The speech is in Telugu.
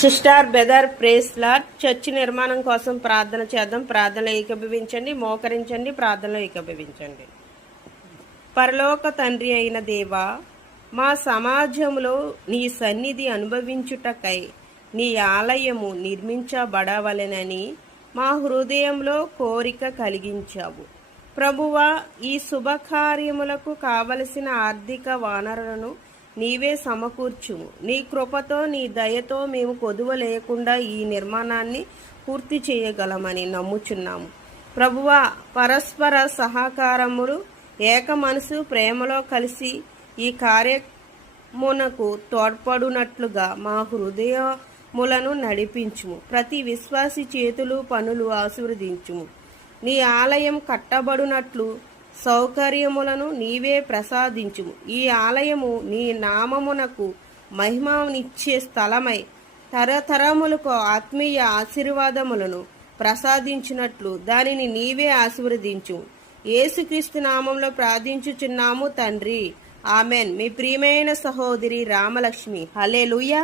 Sister brother praise lord. చర్చి నిర్మాణం కోసం ప్రార్థన చేద్దాం. ప్రార్థనలో ఏకీభవించండి, మోకరించండి, ప్రార్థనలో ఏకీభవించండి. పరలోక తండ్రి అయిన దేవా, మా సమాజంలో నీ సన్నిధి అనుభవించుటకై నీ ఆలయము నిర్మించబడవలెనని మా హృదయంలో కోరిక కలిగించావు. ప్రభువా, ఈ శుభకార్యములకు కావలసిన ఆర్థిక వనరులను నీవే సమకూర్చుము. నీ కృపతో, నీ దయతో మేము కొదువ లేకుండా ఈ నిర్మాణాన్ని పూర్తి చేయగలమని నమ్ముచున్నాము. ప్రభువా, పరస్పర సహకారములు, ఏక మనసు, ప్రేమలో కలిసి ఈ కార్యమునకు తోడ్పడునట్లుగా మా హృదయములను నడిపించుము. ప్రతి విశ్వాసి చేతులు, పనులు ఆశీర్వదించుము. నీ ఆలయం కట్టబడునట్లు సౌకర్యములను నీవే ప్రసాదించుము. ఈ ఆలయము నీ నామమునకు మహిమనిచ్చే స్థలమై తరతరములకు ఆత్మీయ ఆశీర్వాదములను ప్రసాదించినట్లు దానిని నీవే ఆశీర్వదించుము. యేసుక్రీస్తు నామంలో ప్రార్థించుచున్నాము తండ్రి, ఆమెన్. మీ ప్రియమైన సహోదరి రామలక్ష్మి. హల్లెలూయా.